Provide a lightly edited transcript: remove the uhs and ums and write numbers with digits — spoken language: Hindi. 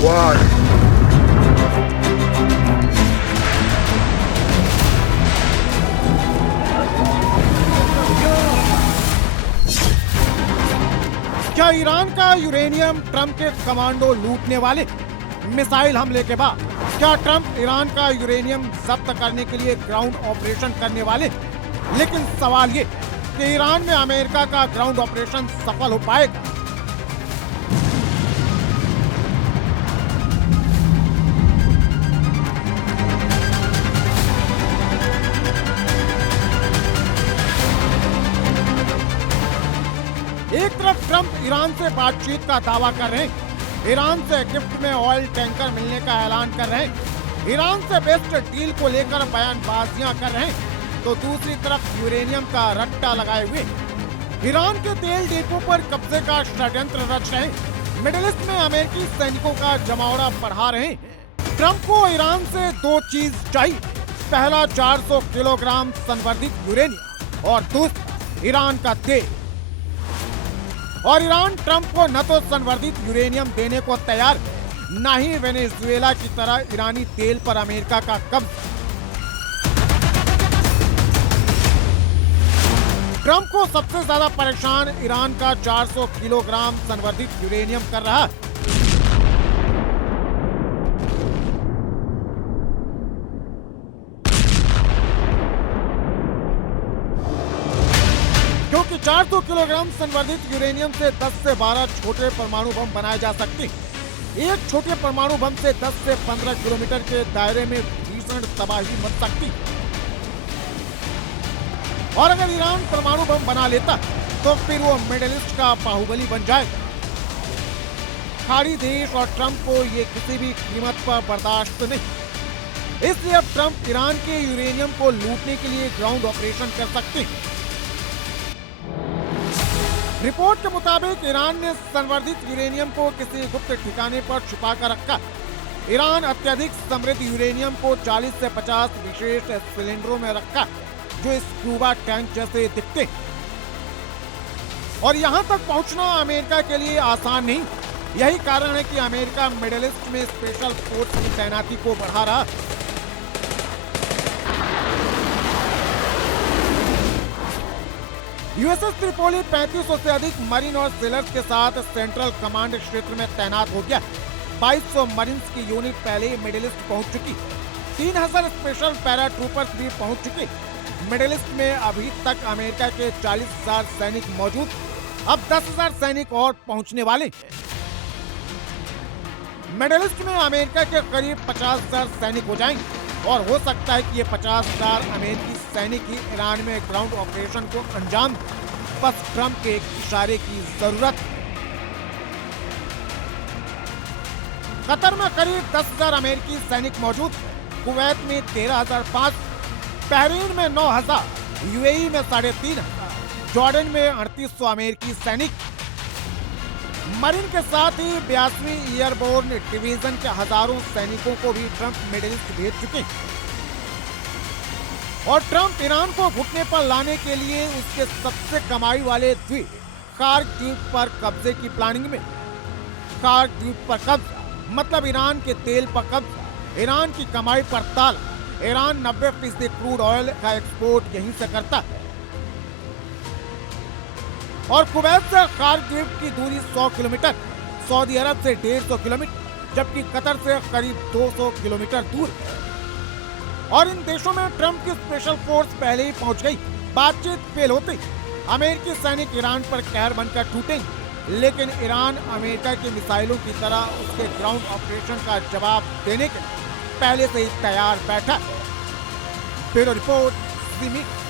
One. क्या ईरान का यूरेनियम ट्रंप के कमांडो लूटने वाले? मिसाइल हमले के बाद क्या ट्रंप ईरान का यूरेनियम जब्त करने के लिए ग्राउंड ऑपरेशन करने वाले? लेकिन सवाल ये कि ईरान में अमेरिका का ग्राउंड ऑपरेशन सफल हो पाएगा? एक तरफ ट्रंप ईरान से बातचीत का दावा कर रहे हैं, ईरान से गिफ्ट में ऑयल टैंकर मिलने का ऐलान कर रहे हैं, ईरान से बेस्ट डील को लेकर बयानबाजियां कर रहे हैं, तो दूसरी तरफ यूरेनियम का रट्टा लगाए हुए ईरान के तेल डिपो पर कब्जे का षड्यंत्र रच रहे हैं, मिडिल ईस्ट में अमेरिकी सैनिकों का जमावड़ा बढ़ा रहे हैं। ट्रंप को ईरान से दो चीज चाहिए, पहला 400 किलोग्राम संवर्धित यूरेनियम और दूसरा ईरान का तेल। और ईरान ट्रंप को न तो संवर्धित यूरेनियम देने को तैयार, न ही वेनेजुएला की तरह ईरानी तेल पर अमेरिका का कब्जा। ट्रंप को सबसे ज्यादा परेशान ईरान का 400 किलोग्राम संवर्धित यूरेनियम कर रहा है। क्योंकि 400 किलोग्राम संवर्धित यूरेनियम से 10 से 12 छोटे परमाणु बम बनाए जा सकते हैं। एक छोटे परमाणु बम से 10 से 15 किलोमीटर के दायरे में भीषण तबाही मच सकती। और अगर ईरान परमाणु बम बना लेता तो फिर वो मिडिल ईस्ट का बाहुबली बन जाएगा। खाड़ी देश और ट्रंप को ये किसी भी कीमत पर बर्दाश्त नहीं। इसलिए अब ट्रंप ईरान के यूरेनियम को लूटने के लिए ग्राउंड ऑपरेशन कर सकते हैं। रिपोर्ट के मुताबिक ईरान ने संवर्धित यूरेनियम को किसी गुप्त ठिकाने पर छुपा कर रखा। ईरान अत्यधिक समृद्ध यूरेनियम को 40 से 50 विशेष सिलेंडरों में रखा, जो स्कूबा टैंक जैसे दिखते हैं। और यहां तक पहुंचना अमेरिका के लिए आसान नहीं। यही कारण है कि अमेरिका मिडिल ईस्ट में स्पेशल फोर्स की तैनाती को बढ़ा रहा। यूएसएस त्रिपोली 3500 से अधिक मरीन और सेलर्स के साथ सेंट्रल कमांड क्षेत्र में तैनात हो गया। 2200 मरीन्स की यूनिट पहले ही मिडिल ईस्ट पहुंच चुकी। 3000 स्पेशल पैरा ट्रूपर्स भी पहुंच चुके। मिडिल ईस्ट में अभी तक अमेरिका के 40,000 सैनिक मौजूद, अब 10,000 सैनिक और पहुंचने वाले। मिडिल ईस्ट में अमेरिका के करीब 50,000 सैनिक हो जाएंगे और हो सकता है कि ये 50,000 अमेरिकी सैनिक ही ईरान में ग्राउंड ऑपरेशन को अंजाम दें। बस ट्रंप के एक इशारे की जरूरत। कतर में करीब 10,000 अमेरिकी सैनिक मौजूद, कुवैत में 13,500, बहरीन में 9,000, यूएई में 3,500, जॉर्डन में 3,800 अमेरिकी सैनिक। मरीन के साथ ही 82वीं एयरबोर्न डिवीजन के हजारों सैनिकों को भी ट्रंप मिडिल ईस्ट भेज चुके हैं। और ट्रंप ईरान को घुटने पर लाने के लिए उसके सबसे कमाई वाले द्वीप कारगिल पर कब्जे की प्लानिंग में। कारगिल पर कब्जा मतलब ईरान के तेल पर कब्जा, ईरान की कमाई पर ताला। ईरान 90% क्रूड ऑयल का एक्सपोर्ट यहीं से करता है। और कुवैत से कारगिल की दूरी 100 किलोमीटर, सऊदी अरब से 150 किलोमीटर, जबकि कतर से करीब 200 किलोमीटर दूर। और इन देशों में ट्रंप की स्पेशल फोर्स पहले ही पहुंच गई। बातचीत फेल होती अमेरिकी सैनिक ईरान पर कहर बनकर टूटेंगे, लेकिन ईरान अमेरिका की मिसाइलों की तरह उसके ग्राउंड ऑपरेशन का जवाब देने के पहले से ही तैयार बैठा। ब्यूरो रिपोर्ट, ज़ी मीडिया।